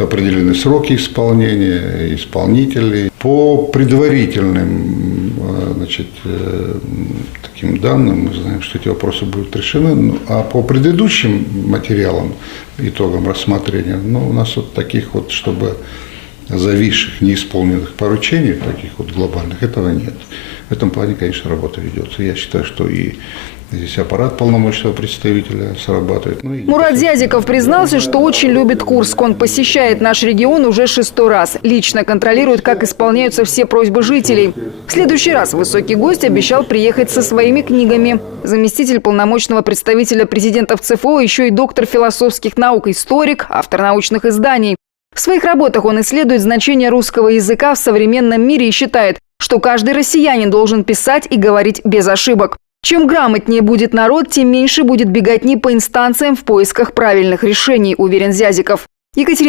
Определены сроки исполнения, исполнителей. По предварительным таким данным мы знаем, что эти вопросы будут решены. А по предыдущим материалам, итогам рассмотрения, у нас вот таких вот, чтобы зависших, неисполненных поручений, таких вот глобальных, этого нет. В этом плане, конечно, работа ведется. Я считаю, что и здесь аппарат полномочного представителя срабатывает. Мурат Зязиков признался, что очень любит Курск. Он посещает наш регион уже 6-й раз. Лично контролирует, как исполняются все просьбы жителей. В следующий раз высокий гость обещал приехать со своими книгами. Заместитель полномочного представителя президента в ЦФО еще и доктор философских наук, историк, автор научных изданий. В своих работах он исследует значение русского языка в современном мире и считает, что каждый россиянин должен писать и говорить без ошибок. Чем грамотнее будет народ, тем меньше будет беготни по инстанциям в поисках правильных решений, уверен Зязиков. Екатерина